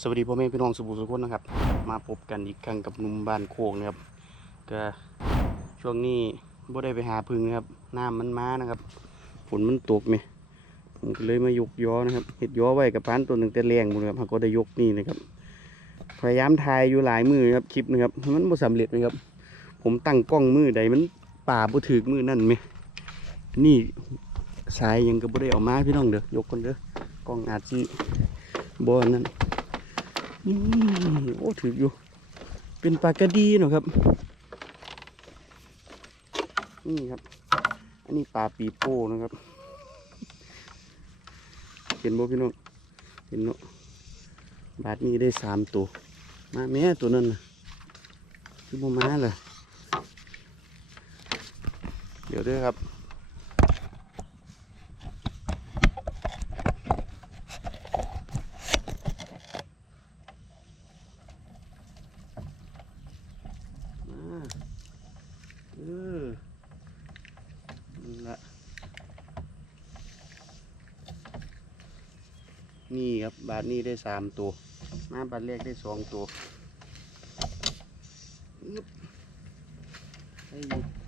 สวัสดีพ่อแม่พี่น้องสุภูสุขคนนะครับ มาพบกันอีกครั้งกับนุ่มบ้านโคกนะครับก็ช่วงนี้บ่ได้ไปหาพึ่งนะครับน้ำมันมานะครับฝนมันตกเนี่ยผมก็เลยมายกย้อนะครับเห็ดย้อไว้กับพันตัวหนึ่งแต่แรงหมดครับก็ได้ยกนี่นะครับพยายามถ่ายอยู่หลายมือครับคลิปนะครับมันบ่สำเร็จนะครับ ผมตั้งกล้องมือใดมันป่าบ่ถือมือนั่นไหมนี่สายยังก็บ่ได้เออกมาพี่น้องเด้อยกคนเด้อกล้องอาจสิบ่นนั้น โอ้ถืออยู่ เป็นปลากระดีเนาะครับ นี่ครับ อันนี้ปลาปีโป้นะครับ เห็นบ่พี่น้อง เห็นเนาะ บาทนี้ได้สามตัว มาแม่ตัวนั้นนะคือบ่มาเลยเดี๋ยวด้วยครับ มาเออนั่นละนี่ครับ บาทนี้ ได้สามตัว มาบัดแรกได้สองตัวอึ๊บให้ยู่นี่ไง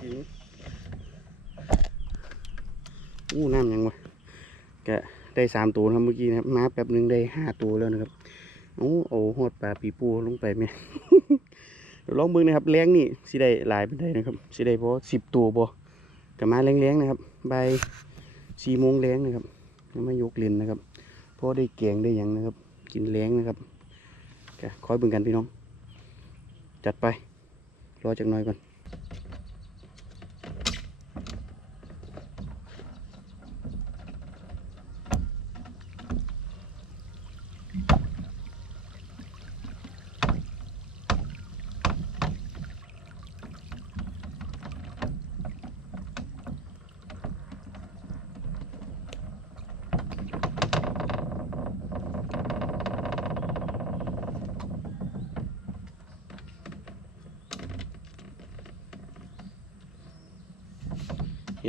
ามตัวอู้น้ำยังวะก็ได้สามตัวนะครับเมื่อกี้นะครับมาแป๊บหนึ่งได้ห้าตัวแล้วนะครับโอ้โอ้หดปลาปีปูลงไปไหมเดี๋ยวลองเบิ่งนะครับแรงนี่สิได้หลายเป็นได้นะครับสิได้พราะสิบตัวบ่กับมาแรงๆนะครับใบสี่โมงแรงนะครับแล้วมายกเลนนะครับพราะได้แกงได้ยังนะครับ กินแรงนะครับก็คอยเบิ่งกันพี่น้อง จัดไป รอจักหน่อยก่อน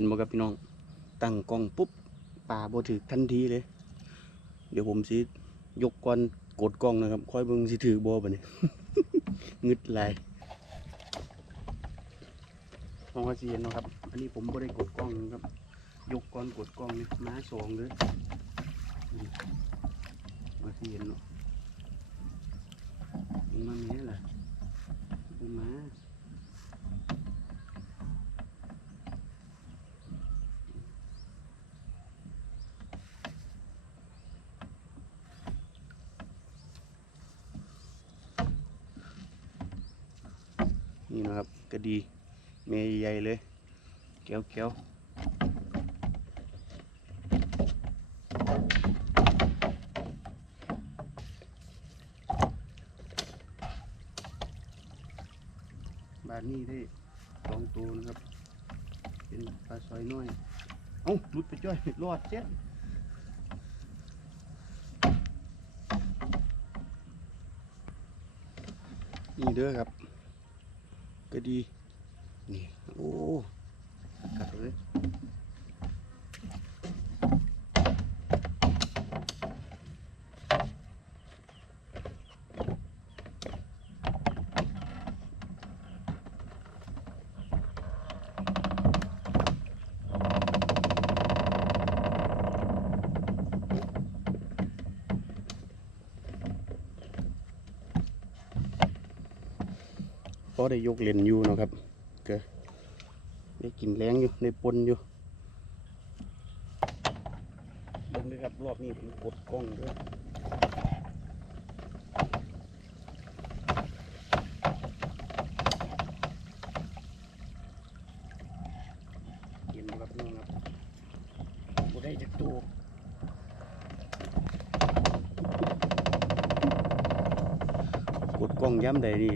นบ่ครับพี่น้องตั้งกล้องปุ๊บป่าบ่ถือทันทีเลย เดี๋ยวผมสิยกก่อนกดกล้องนะครับค่อยเบิ่งสิถือบ่บัดนี้งึดหลายมองว่าสิเห็นนะครับ อันนี้ผมบ่ได้กดกล้องนะครับ ยกก่อนกดกล้องนี่มาสองเลยนี่ว่าสิเห็นเนาะมันมาแม่ล่ะมา นี่นะครับก็ดีเมย์ใหญ่เลยแก้วแก้วบาทนี้ได้สองตัวนะครับ เป็นปลาซอยน้อย เอ้าหลุดไปจ้อยรอดเจ็ดนี่เด้อครับ ก็ดีนี่โอ้กั ได้ยกเลนอยู่เนาะครับก็ได้กินแรงอยู่ได้ปนอยู่เบิ่งเลยครับรอบนี้ผมกดกล้องด้วยเห็นบ่ครับน้องครับบ่ได้จักตัวกดกล้องย้ำใดนี่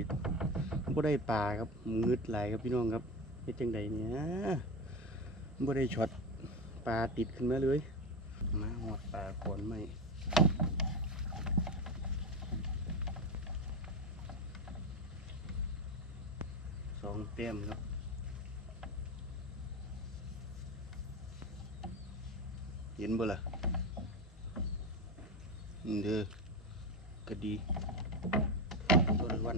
บ่ได้ปลาครับงึดไหลครับพี่น้องครับเฮ็ดจังใดเนี่ยบ่ได้ช็อตปลาติดขึ้นมาเลยมาหอดปลาขอนใหม่สองเต็มครับเห็นบ่ล่ะเด้อก็ดีตัวละวัน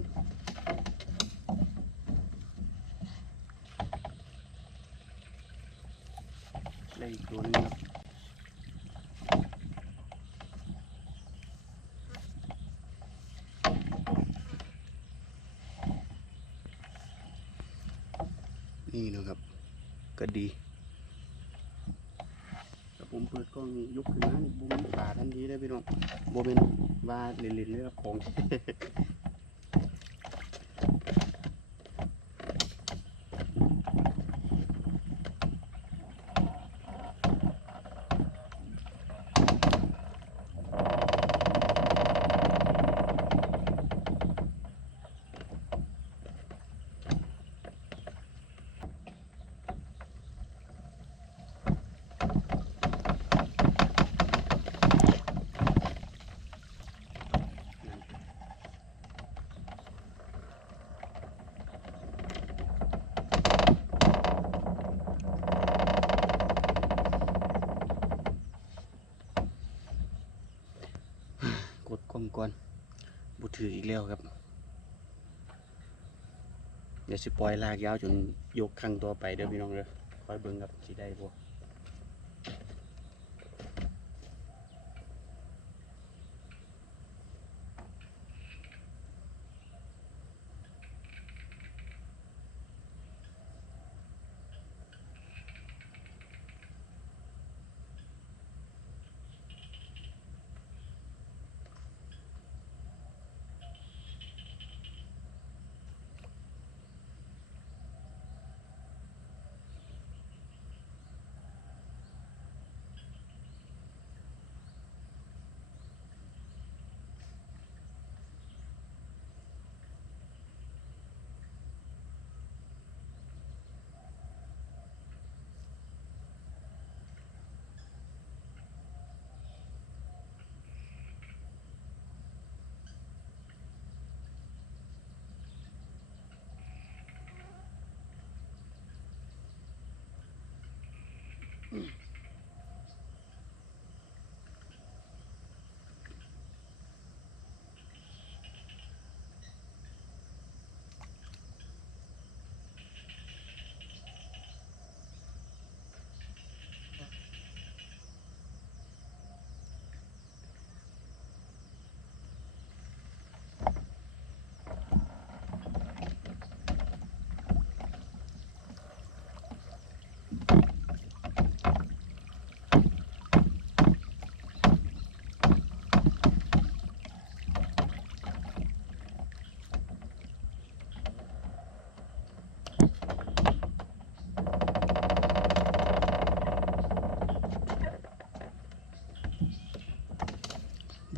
ได้อีกตัวหนึงครับนี่นะครับ ก็ดีแต่ผมเปิดกล้องยกขึ้นมานี่บุ้มป่าทันทีได้พี่น้องโบเป็นว่าเล่นๆเลยครับของ ก่อนบุถืออีกแล้วครับ เดี๋ยวสิปล่อยลากยาวจนยกครั้งต่อไปเด้อพี่น้องเด้อคอยเบิ่งครับสิได้บ่ Mm.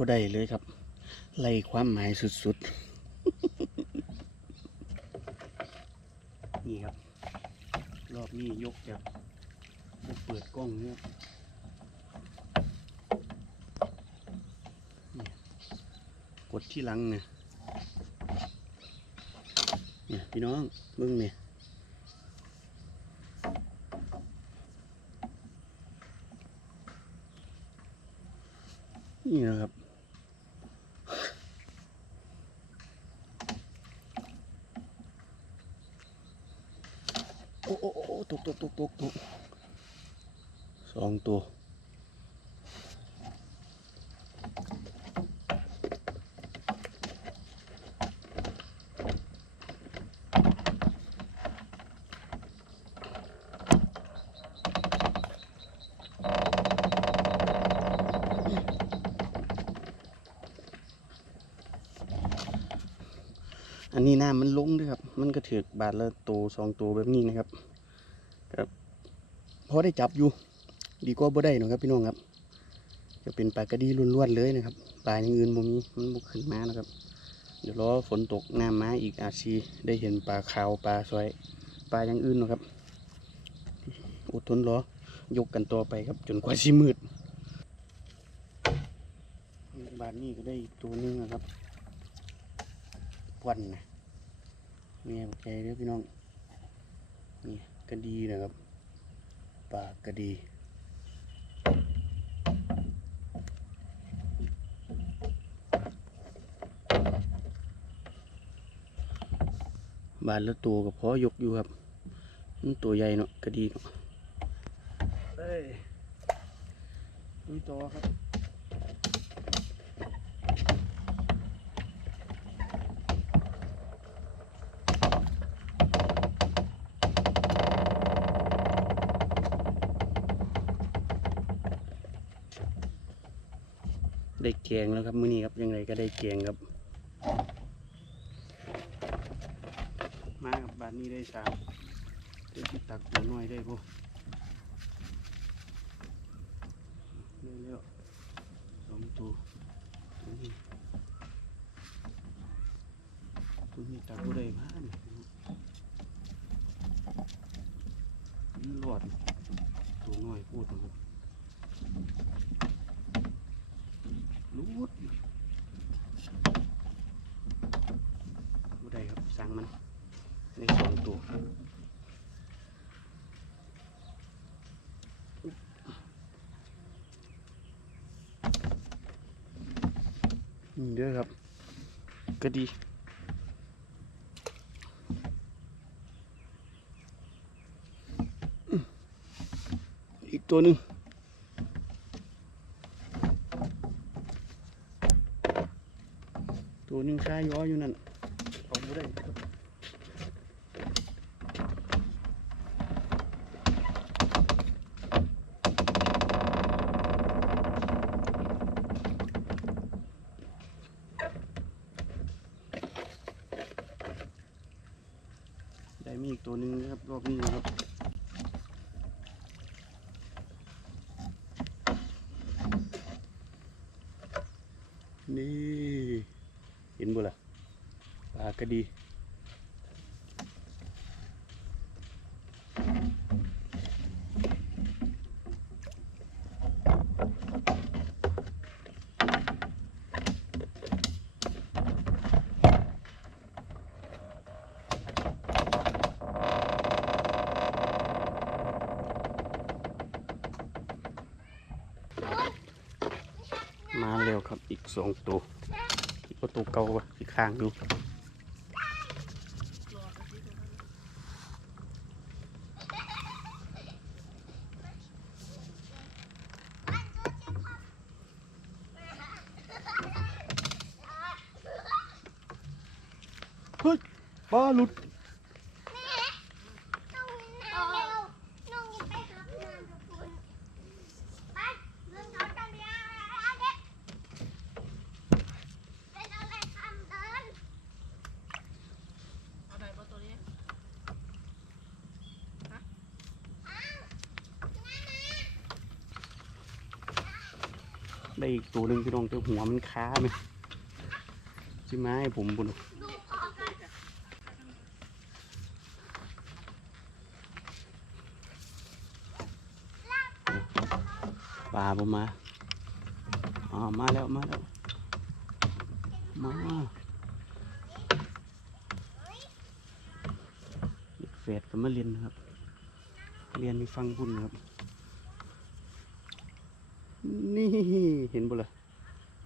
บ่ได้เลยครับ ไล่ความหมายสุดๆ นี่ครับ รอบนี้ยกจากบ่เปิดกล้องเนี่ยกดที่ลังเนี่ยเนี่ยพี่น้องเบิ่งเนี่ยนี่นะครับ โอ้โอ้โอ้ต กตกตกตกตกสองตัวอันนี้น้ำมันลงด้วยครับ มันก็ถือบาทละตัวสองตัวแบบนี้นะครับ ครับพอได้จับอยู่ ดีกว่าบ่ได้นะครับพี่น้องครับ จะเป็นปลากระดีล้วนๆเลยนะครับปลาอย่างอื่นบ่มีมันบุกขึ้นมานะครับ เดี๋ยวรอฝนตกน้ำมาอีกอาจสีได้เห็นปลาขาวปลาสวยปลาอย่างอื่นหรอกครับอดทนรอยกกันต่อไปครับ จนกว่าสิมืด บาทนี้ก็ได้อีกตัวหนึงนะครับวันนะเนี่ยใจเด้อพี่น้อง กระดีนะครับ ปากระดีบานแล้วตัวกับพอยกอยู่ครับมันตัวใหญ่เนาะก็ดีเนาะเอ้ยต่อครับ กงแล้วครับมื้อนี้ครับยังไงก็ได้แกงครับ มากับบานนี้ได้สามเดี๋ยวตักตัวน้อยได้พวกเร็วเร็วๆสองตัวตัวนี้ตัวนี้ตักตัวได้มาเนี่ยมันหลอดตัวน้อยพูดนะครับรูดบ่ได้ครับสั่ง มันในสองตัวเด้อครับ ก็ดีอีกตัวหนึ่งตัวหนึ่งคาย้ออยู่นั่นเอาไม่ได้ครับ ได้มีอีกตัวหนึ่งนะครับ รอบนี้นะครับ นี่ เห็นบ่ล่ะปลากระดี มาเร็วครับอีกสองตัวอีกตัว เก่าวะอีกข้างดูเฮ้ยปลาหลุด น้องน้องน้องไปครับน้ำทุกคนไปเรื่องเขาจะเรียนอะไรเด็กเป็นอะไรทำเดิน เอาไหนปะตัวนี้ ได้ อีกตัวหนึ่งพี่น้องแต่หัวมันค้าไหมใช่ไหมผมบุญปลาผมมาอ๋อมาแล้วมาแล้วมาเด็กเฟดก็มาเรียนครับ เรียนมีฟังบุญครับ นี่เห็นบ่ล่ะ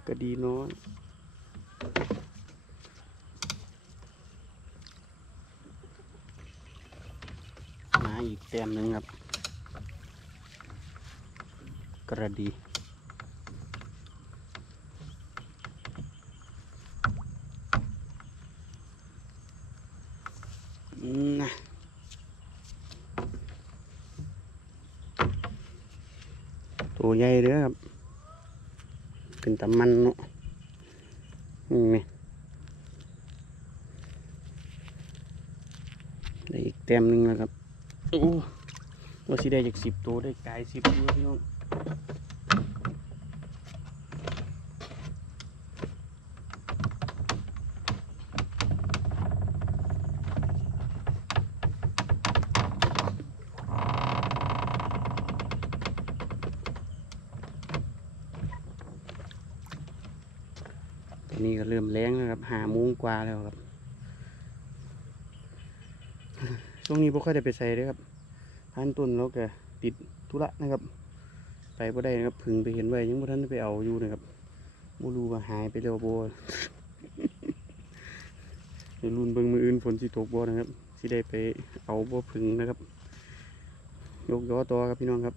กระดีน้อยมาอีกแต้มหนึ่งครับ กระดีนะ ตัวใหญ่เด้อครับ เป็นตะมันเนาะนี่ไงได้อีกเต็มหนึ่งแล้วครับโอ้ว่าสิได้จากสิบตัวได้กลายสิบตัวพี่น้อง นี้ก็เริ่มแรงแล้วครับหาโมงกว่าแล้วครับช่วงนี้พวกเขาได้ไปใส่เลยครับท่านต้นแล้วก็ติดธุระนะครับ ไปบ่ได้นะครับพึ่งไปเห็นไว้ยังบ่ทันไปเอาอยู่นะครับบ่รู้ว่าหายไปแล้วโบ่ในรุ่นเบิ่งมืออื่นฝนสิตกบ่นะครับสิได้ไปเอาบ่พึ่งนะครับ ยกยอตัวครับพี่น้องครับ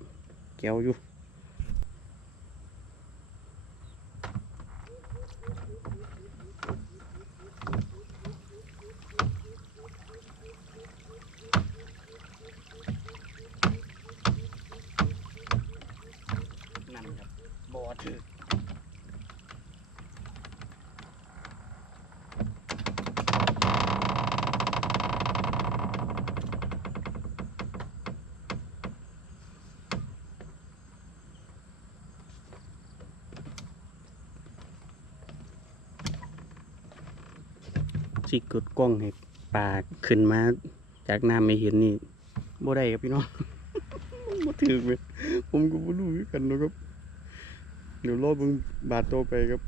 แก้วอยู่ สิกดกล้องให้ปลาขึ้นมาจากน้ำไม่เห็นนี่บ่ได้ครับพี่น้อง บ่ถือเลยผมก็บ่รู้คือกันนะครับ เดี๋ยวรอเบิ่งบาทโตอไปครับ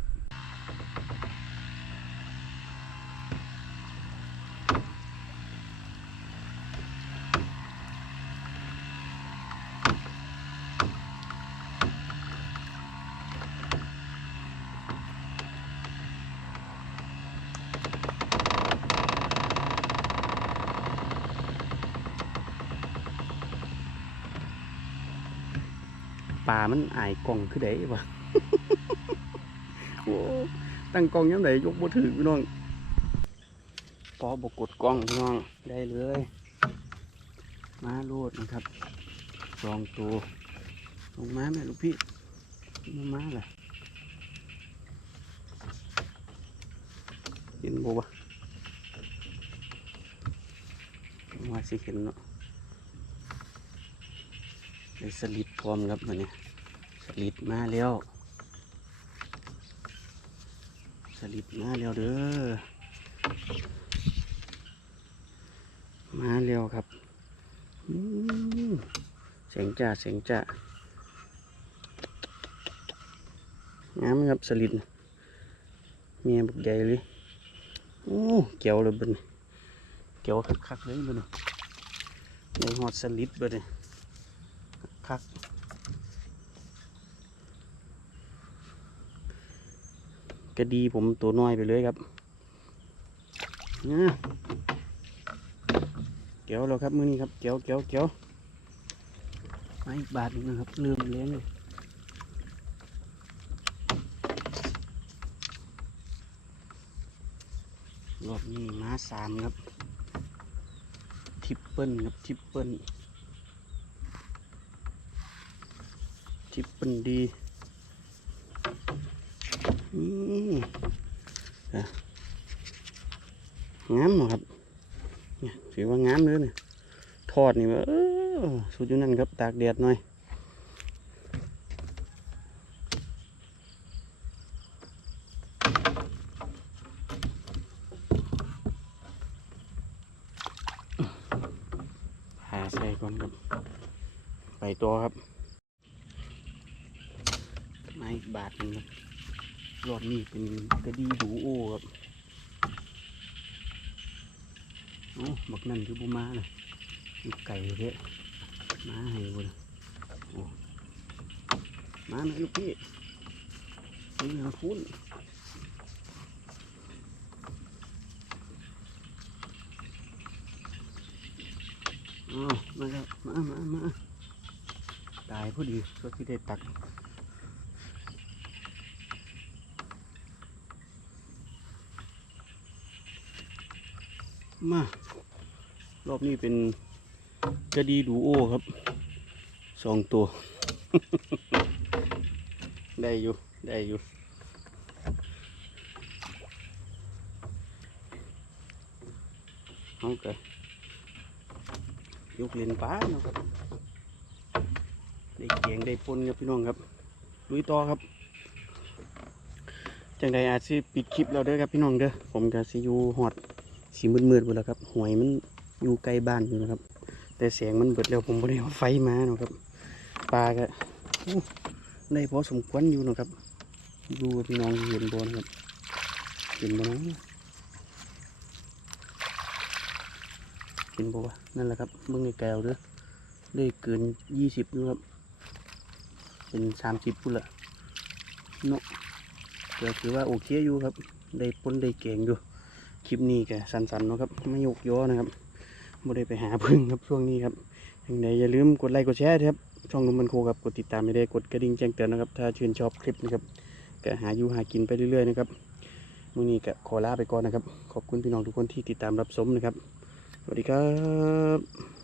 มันอายกล่องคือไดวะโอ้ตั้งกล้องยังไงยกบ่ถือพี่น้องพอบกดกล้องพี่น้องได้เลย มาโลดนะครับสองตัวลงมาแม่ลูกพี่มามาเลยเห็นบ่วะว่าสิเห็นเนาะได้สลิดพร้อมครับมันเนี่ย ลิดมาแล้วสลิดมาแล้วเด้อ มาแล้วครับเสียงจ่าเสียงจ่างามครับสลิดเมียบุกใหญ่เลย โอ้ เกี่ยวเลยเบนเกี่ยวคักๆเลยเบดนในหอดสลิดเบดนคัก กระดีผมตัวน้อยไปเลยครับนะเกี่ยวแล้วครับมือนี้ครับเกี่ยวเกี่ยวเกี่ยวมาอีกบาทหนึงนะครับเริ่มเลี้ยงเลยรอบนี้มาสามครับ ทิปเปิลครับทิปเปิลทิปเปิลดี งามเนาะครับเนี่ยถือว่างามเลยเนี่ยทอดนี่ว่าสุดอยู่นั่นครับตากแดดหน่อยหาใส่ก่อนครับ ไปตัวครับ ไมาอีกบาทนึงครับ รอบนี้เป็นกระดีดูโอครับโอ้บักนั่นคือบุมาเลยลูกไก่เด้มาให้บุญโอ้มาไหมลูกพี่นี่นะคุณอ๋อมาแล้วมามามาตายพอดีก็ที่ได้ตัก มารอบนี้เป็นกระดีดูโอครับสองตัว ได้อยู่ ได้อยู่เอาเกยกเลนป้าเนาะครับ ได้เกียงได้ปนครับพี่น้องครับลุยต่อครับ จังใดอาจสิปิดคลิปเราเด้อครับพี่น้องเด้อ ผมก็สิอยู่หอด สีมืดๆหมดแล้วครับหวยมันอยู่ใกล้บ้านอยู่นะครับ แต่แสงมันเบิดแล้วผมไม่ได้เอาไฟมาเนาะครับปลาก็ได้พอสมควรอยู่เนาะครับดูพี่น้องเห็นบอนะครับกินบ่เนาะกินบ่วนั่นแหละครับเบิ่งในแก้วเด้อได้เกินยี่สิบอยู่ครับเป็นสามสิบพุ่นละเนาะก็ถือว่าโอเคอยู่ครับ ได้ปนได้เก่งอยู่ คลิปนี้ก็สั้นๆเนาะครับไม่ยกย้อนะครับไม่ได้ไปหาพึ่งครับช่วงนี้ครับยังไรอย่าลืมกดไลค์กดแชร์นะครับช่องนุ่มมันโคครับกดติดตามไม่ได้กดกระดิ่งแจ้งเตือนนะครับ ถ้าชื่นชอบคลิปนะครับก็หาอยู่หากินไปเรื่อยๆนะครับมื้อนี้ก็ขอลาไปก่อนนะครับ ขอบคุณพี่น้องทุกคนที่ติดตามรับชมนะครับ สวัสดีครับ